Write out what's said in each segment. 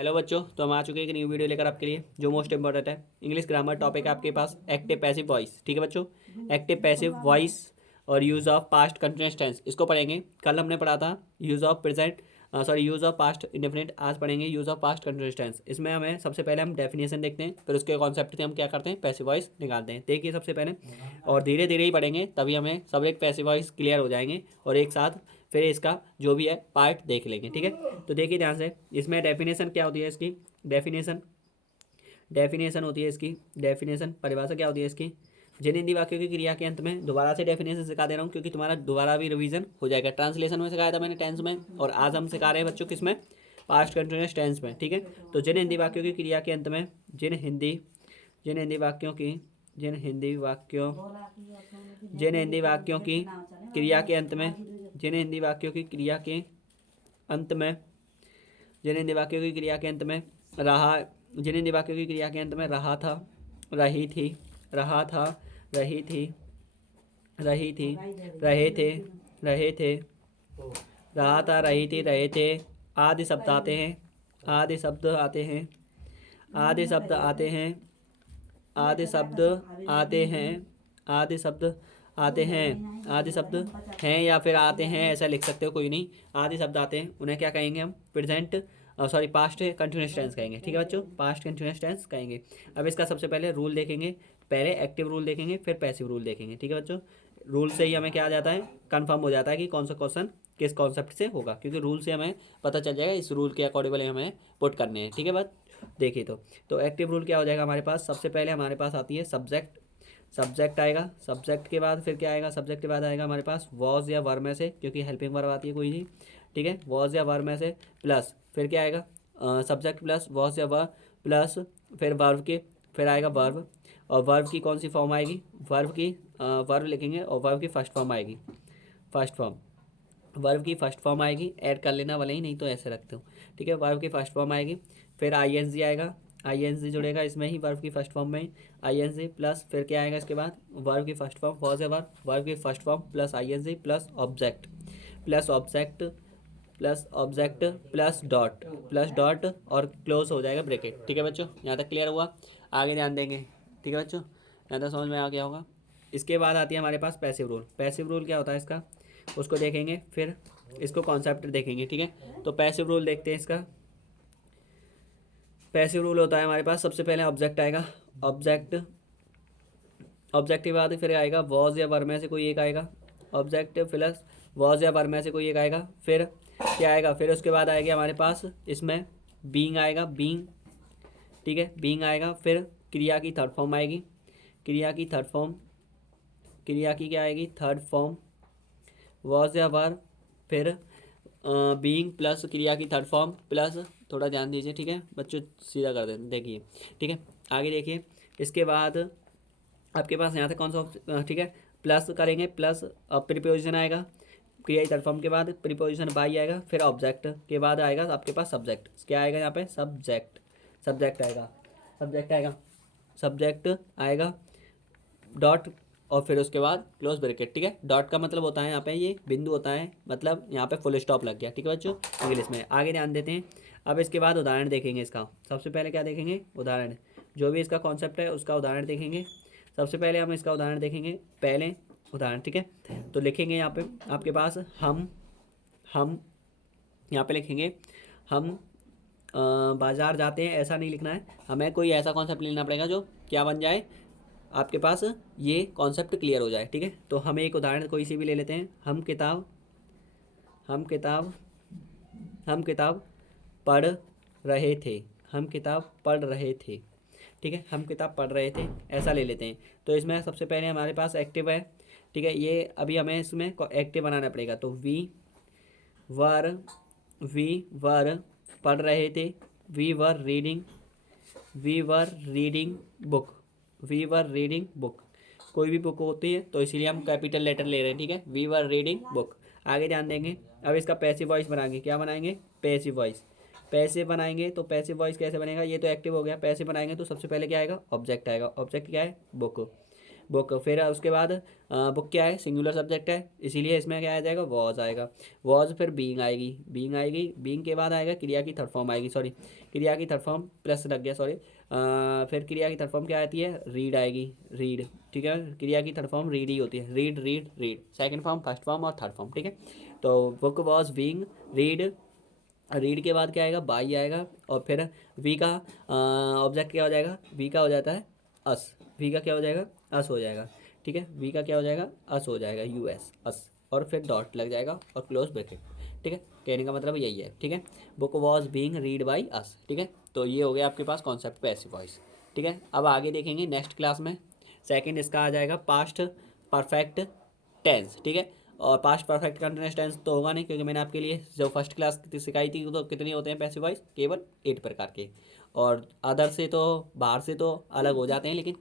Hello बच्चों, तो हम आ चुके हैं एक न्यू वीडियो लेकर आपके लिए जो मोस्ट इंपॉर्टेंट है। इंग्लिश ग्रामर टॉपिक है आपके पास एक्टिव पैसिव वॉइस। ठीक है बच्चों, एक्टिव पैसिव वॉइस और use of past continuous tense इसको पढ़ेंगे। कल हमने पढ़ा था use of present use of past indefinite. आज पढ़ेंगे use of past continuous tense. इसमें हमें सबसे पहले हम डेफिनेशन देखते हैं, फिर उसके कॉन्सेप्ट से हम क्या करते हैं, पैसिव वॉइस निकालते हैं। देखिए सबसे पहले, और धीरे धीरे ही पढ़ेंगे तभी हमें सब एक पैसिव वॉइस क्लियर हो जाएंगे और एक साथ फिर इसका जो भी है पार्ट देख लेंगे। ठीक है, तो देखिए ध्यान से, इसमें डेफिनेशन क्या होती है इसकी। डेफिनेशन डेफिनेशन होती है इसकी, डेफिनेशन परिभाषा क्या होती है इसकी। जिन हिंदी वाक्यों की क्रिया के अंत में, दोबारा से डेफिनेशन सिखा दे रहा हूँ क्योंकि तुम्हारा दोबारा भी रिवीजन हो जाएगा। ट्रांसलेशन में सिखाया था मैंने टेंस में, और आज हम सिखा रहे हैं बच्चों किस में, पास्ट कंटिन्यूअस टेंस में। ठीक है, तो जिन हिंदी वाक्यों की क्रिया के अंत में, जिन हिंदी वाक्यों की जिन हिंदी वाक्यों जिन हिंदी वाक्यों की क्रिया के अंत में जिन हिंदी वाक्यों की क्रिया के अंत में जिन हिंदी वाक्यों की क्रिया के अंत में रहा जिन हिंदी वाक्यों की क्रिया के अंत में रहा था, रही थी, रहा था, रही थी, रही थी, रहे थे, रहे थे, रहा था, रही थी, रहे थे आदि शब्द आते हैं, आदि शब्द आते हैं, आदि शब्द आते हैं, आदि शब्द आते हैं, आदि शब्द आते हैं, आदि शब्द हैं या फिर आते हैं, ऐसा लिख सकते हो, कोई नहीं। आदि शब्द आते हैं, उन्हें क्या कहेंगे हम, प्रेजेंट पास्ट कंटिन्यूअस टेंस कहेंगे। ठीक है बच्चों, पास्ट कंटिन्यूअस टेंस कहेंगे। अब इसका सबसे पहले रूल देखेंगे, पहले एक्टिव रूल देखेंगे फिर पैसिव रूल देखेंगे। ठीक है बच्चों, रूल से ही हमें क्या आ जाता है, कंफर्म हो जाता है कि कौन सा क्वेश्चन किस कॉन्सेप्ट से होगा, क्योंकि रूल से हमें पता चल जाएगा इस रूल के अकॉर्डिंगली हमें पुट करने हैं। ठीक है बात, देखिए तो एक्टिव रूल क्या हो जाएगा हमारे पास। सबसे पहले हमारे पास आती है सब्जेक्ट, सब्जेक्ट आएगा, सब्जेक्ट के बाद फिर क्या आएगा, सब्जेक्ट के बाद आएगा हमारे पास वॉज या वर्ब में से, क्योंकि हेल्पिंग वर्ब आती है कोई नहीं। ठीक है, वॉज या वर्ब में से प्लस फिर क्या आएगा, सब्जेक्ट प्लस वॉज या वर्ब प्लस फिर वर्ब के, फिर आएगा वर्ब, और वर्ब की कौन सी फॉर्म आएगी, वर्ब की वर्ब लिखेंगे और वर्ब की फर्स्ट फॉर्म आएगी, फर्स्ट फॉर्म, वर्ब की फर्स्ट फॉर्म आएगी। ऐड कर लेना वाले ही, नहीं तो ऐसे रखते हो। ठीक है, वर्ब की फर्स्ट फॉर्म आएगी, फिर आईएनजी आएगा, आईएनजी जुड़ेगा इसमें ही वर्ब की फर्स्ट फॉर्म में, आईएनजी प्लस फिर क्या आएगा इसके बाद, वर्ब की first form was a verb, verb की first form plus ING plus object, plus object, plus object plus dot और क्लोज हो जाएगा ब्रैकेट। ठीक है बच्चों, यहाँ तक क्लियर हुआ, आगे ध्यान देंगे। ठीक है बच्चों, यहाँ तक समझ में आ गया होगा। इसके बाद आती है हमारे पास पैसिव रूल। पैसिव रूल क्या होता है इसका, उसको देखेंगे, फिर इसको कॉन्सेप्ट देखेंगे। ठीक है, तो पैसिव रूल देखते हैं इसका। पैसिव रूल होता है हमारे पास, सबसे पहले ऑब्जेक्ट आएगा, ऑब्जेक्ट, ऑब्जेक्ट के बाद फिर आएगा वॉज या वर्ब में से कोई एक आएगा, ऑब्जेक्ट प्लस वॉज या वर्ब में से कोई एक आएगा, फिर क्या आएगा, फिर उसके बाद आएगा हमारे पास इसमें बीइंग आएगा, बीइंग। ठीक है, बीइंग आएगा, फिर क्रिया की थर्ड फॉर्म आएगी, क्रिया की थर्ड फॉर्म, क्रिया की क्या आएगी, थर्ड फॉर्म वॉज या वर्ब, फिर बीइंग प्लस क्रिया की थर्ड फॉर्म प्लस, थोड़ा ध्यान दीजिए। ठीक है बच्चों, सीधा कर देते देखिए। ठीक है, आगे देखिए, इसके बाद आपके पास यहाँ से कौन सा, ठीक है, प्लस करेंगे, प्लस प्रीपोजिशन आएगा, क्रिया थर्ड फॉर्म के बाद प्रीपोजिशन बाई आएगा, फिर ऑब्जेक्ट के बाद आएगा आपके पास सब्जेक्ट। क्या आएगा यहाँ पे, सब्जेक्ट, सब्जेक्ट आएगा, सब्जेक्ट आएगा, सब्जेक्ट आएगा, डॉट और फिर उसके बाद क्लोज ब्रैकेट। ठीक है, डॉट का मतलब होता है यहाँ पे ये बिंदु होता है, मतलब यहाँ पे फुल स्टॉप लग गया। ठीक है बच्चों, इंग्लिश में। आगे ध्यान देते हैं, अब इसके बाद उदाहरण देखेंगे इसका। सबसे पहले क्या देखेंगे, उदाहरण, जो भी इसका कॉन्सेप्ट है उसका उदाहरण देखेंगे। सबसे पहले हम इसका उदाहरण देखेंगे, पहले उदाहरण। ठीक है, तो लिखेंगे यहाँ पे आपके पास हम यहाँ पे लिखेंगे हम बाजार जाते हैं, ऐसा नहीं लिखना है, हमें कोई ऐसा कॉन्सेप्ट लेना पड़ेगा जो क्या बन जाए, आपके पास ये कॉन्सेप्ट क्लियर हो जाए। ठीक है, तो हम एक उदाहरण कोई सी भी ले लेते हैं, हम किताब हम किताब हम किताब पढ़ रहे थे, हम किताब पढ़ रहे थे। ठीक है, हम किताब पढ़ रहे थे, ऐसा ले लेते हैं। तो इसमें सबसे पहले हमारे पास एक्टिव है। ठीक है, ये अभी हमें इसमें एक्टिव बनाना पड़ेगा, तो वर वी वर पढ़ रहे थे, we were reading, we were reading book, we were reading book. कोई भी बुक होती है तो इसीलिए हम कैपिटल लेटर ले रहे हैं। ठीक है, वी वर रीडिंग बुक। आगे ध्यान देंगे, अब इसका पैसिव वॉइस बनाएंगे। क्या बनाएंगे, पैसिव वॉइस। पैसिव बनाएंगे तो पैसिव वॉइस कैसे बनेगा, ये तो एक्टिव हो गया। पैसिव बनाएंगे तो सबसे पहले क्या आएगा, ऑब्जेक्ट आएगा, ऑब्जेक्ट क्या है, बुक, बुक। फिर उसके बाद बुक क्या है, सिंगुलर सब्जेक्ट है, इसीलिए इसमें क्या आ जाएगा, वॉज आएगा। वॉज फिर बीइंग आएगी, बीइंग आएगी, बीइंग के बाद आएगा क्रिया की थर्ड फॉर्म आएगी, सॉरी क्रिया की थर्ड फॉर्म प्लस लग गया, सॉरी। फिर क्रिया की थर्ड फॉर्म क्या आती है, रीड आएगी, रीड। ठीक है, क्रिया की थर्ड फॉर्म रीड ही होती है, read read read, second form, first form और थर्ड फॉर्म। ठीक है, तो book was being read, read के बाद क्या आएगा, बाई आएगा, और फिर वी का ऑब्जेक्ट क्या हो जाएगा, वी का हो जाता है अस, वी का क्या हो जाएगा, अस हो जाएगा। ठीक है, वी का क्या हो जाएगा, अस हो जाएगा, यू एस, अस, और फिर डॉट लग जाएगा और क्लोज ब्रैकेट। ठीक है, कहने का मतलब यही है। ठीक है, book was being read by us. ठीक है, तो ये हो गया आपके पास कॉन्सेप्ट पैसिव वॉइस। ठीक है, अब आगे देखेंगे नेक्स्ट क्लास में। सेकंड इसका आ जाएगा पास्ट परफेक्ट टेंस। ठीक है, और पास्ट परफेक्ट कंटिन्यूअस टेंस तो होगा नहीं, क्योंकि मैंने आपके लिए जो फर्स्ट क्लास सिखाई थी तो कितने होते हैं पैसिव वॉइस, केवल 8 प्रकार के, और अदर से तो बाहर से तो अलग हो जाते हैं, लेकिन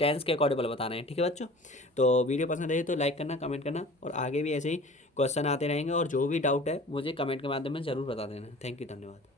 टेंस के अकॉर्डिंग बता रहे हैं। ठीक है बच्चों, तो वीडियो पसंद आई तो लाइक करना, कमेंट करना, और आगे भी ऐसे ही क्वेश्चन आते रहेंगे, और जो भी डाउट है मुझे कमेंट के माध्यम में ज़रूर बता देना। थैंक यू, धन्यवाद।